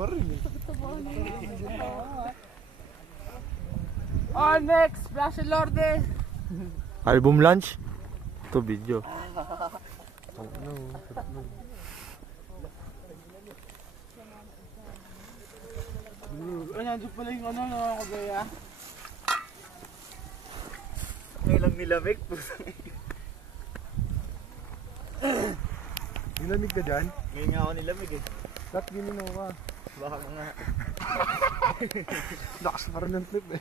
pa rin eh. Oh, next! Flash Lorde! Album launch? Ito video. Nandiyo pala yung ano, nakakagaya. Ngayon nilamig po. Nilamig ka dyan? Ngayon nga ako nilamig eh. Ba't gininaw ka? Baka nga. Lakas pa rin ng flip eh.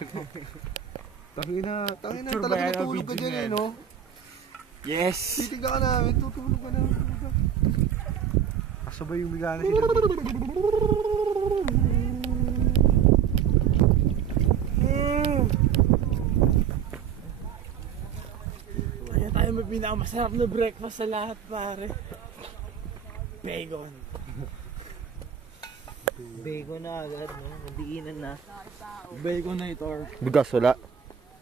Tangina Picture talaga ba yan o natulog ka video dyan yan? eh no? Yes! Titiga ka namin, tutulog ka na. Kasabay yung bigana sila. Kaya tayo may pinakamasarap na breakfast sa lahat, pare. Bacon. Bacon na agad, no? Nadiinan na. Bacon na ito. Bigas, wala.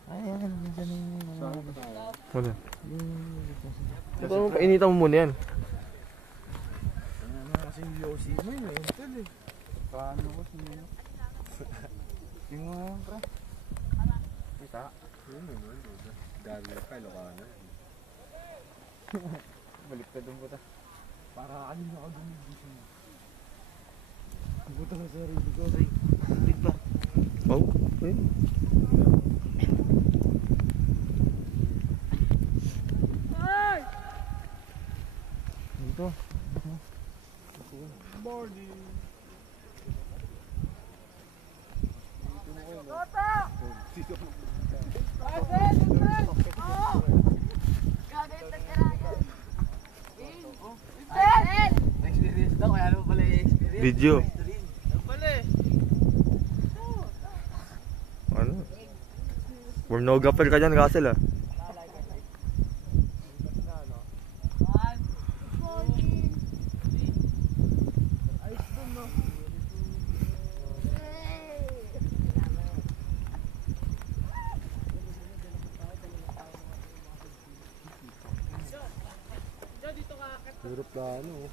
Ayan, nandiyan na yung Wala. Painitan mo muna yan. Ano na kasi yung Yossi mo yun eh. Ito eh. Paano ko siya? Yung mga pre. Kita? Yun yun. Dali ka, Ilocano. Balik ka doon puta. Para kanina ako doon yung gising mo. Buta ka sa sarili ko. Big ba? Oh, okay. Dito. Morning. Experience daw, kaya naman pala yung experience. Video. Pala eh. Ano? Pornographer ka dyan, Russell ah. Aeroplano.